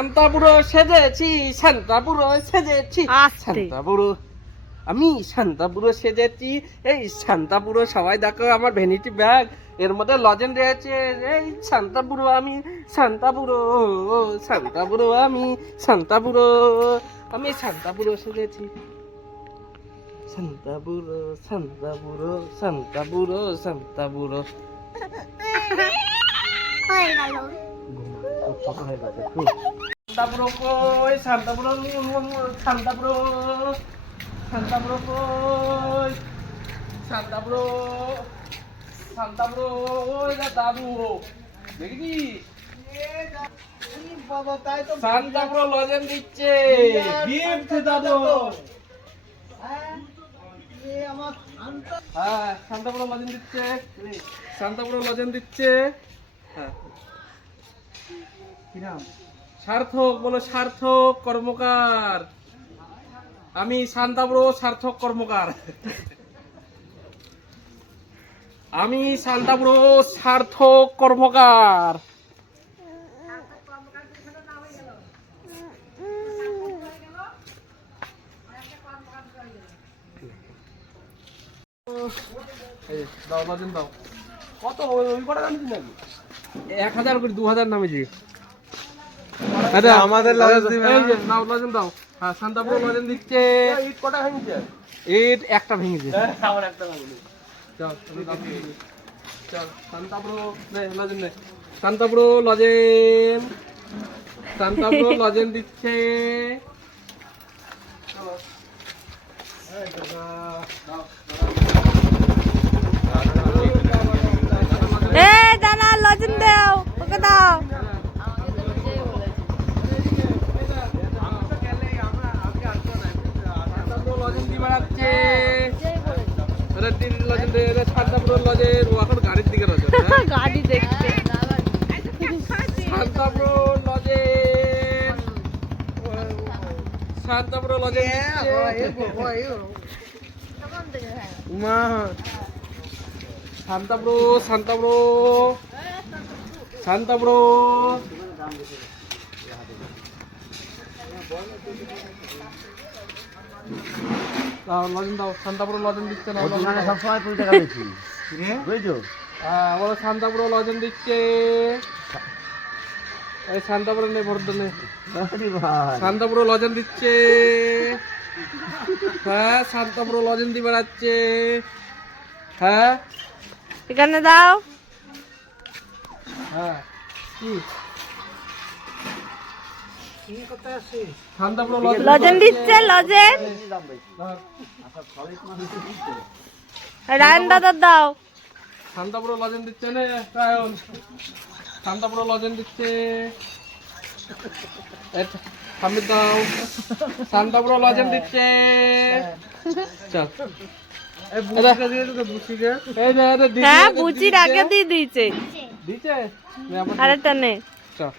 শান্তাপুরো সেজেছি, শান্তাপুরো সেজেছি, শান্তাপুরো আমি শান্তাপুরো সেজেছি। এই শান্তাপুরো সবাই দেখো আমার ভ্যানিটি ব্যাগ, এর মধ্যে লজেন রয়েছে। এই শান্তাপুরো আমি, শান্তাপুরো শান্তাপুরো আমি, শান্তাপুরো আমি শান্তাপুরো সেজেছি। শান্তাপুরো শান্তাপুরো শান্তাপুরো শান্তাপুরো হয়ে গেল। শান্তাপুরো কই, শান্তাপুরো শান্তাপুরো শান্তাপুরো কই, শান্তাপুরো শান্তাপুরো ওই দাদু দেখেছিস? শান্তাপুরো লজেন দিচ্ছে, গিফট দাদু। হ্যাঁ শান্তাপুরো লজেন দিচ্ছে, শান্তাপুরো লজেন দিচ্ছে। হ্যাঁ সার্থক বলো, সার্থক কর্মকার। আমি শান্তাপুরো সার্থক কর্মকার। আমি শান্তাপুরো সার্থক কর্মকার। দাও লজেন দাও। কত ওই কটা নামেছি নাকি? 1000 করে 2000 নামেছি। আচ্ছা আমাদের নাও লজেন দাও। হ্যাঁ শান্তাপুরো লজেন দিচ্ছে। ইট কটা ভেঙেছে? ইট একটা ভেঙেছে। আমার একটা ভাঙেনি। চল চল শান্তাপুরো লজেন নে। শান্তাপুরো লজেন, শান্তাপুরো লজেন দিচ্ছে। চলো জানা লজেন দাও, ওকে দাও। লজেন দিয়ে বেড়াচ্ছে। লজেন দিয়ে শান্তাপুরো লজেন। ও এখন গাড়ির দিকে রয়েছে, গাড়ি দেখতে। শান্তাপুরো লজেন, শান্তাপুরো লজেন শান্তাপুরো শান্তাপুরো শান্তাপুরো লজেন দাও। শান্তাপুরো লজেন দিচ্ছে না, সবসময় 50 টাকা দিচ্ছি বুঝছো? হ্যাঁ বলো শান্তাপুরো লজেন দিচ্ছে। এই শান্তাপুরো নেই ভোট নেই, শান্তাপুরো লজেন দিচ্ছে। হ্যাঁ শান্তাপুরো লজেন দিয়ে বেড়াচ্ছে। হ্যাঁ এখানে দাও। হ্যাঁ কি শান্তাপুরো লজেন দিচ্ছে, লজেন। রায়ন দাদার দাও। শান্তাপুরো লজেন দিচ্ছে না রায়ন, শান্তাপুরো লজেন দিচ্ছে। সামনে দাও। শান্তাপুরো লজেন দিচ্ছে। চল হ্যাঁ বুচির আগে দিয়ে দিয়েছে। দিচ্ছে আরেকটা নে। চল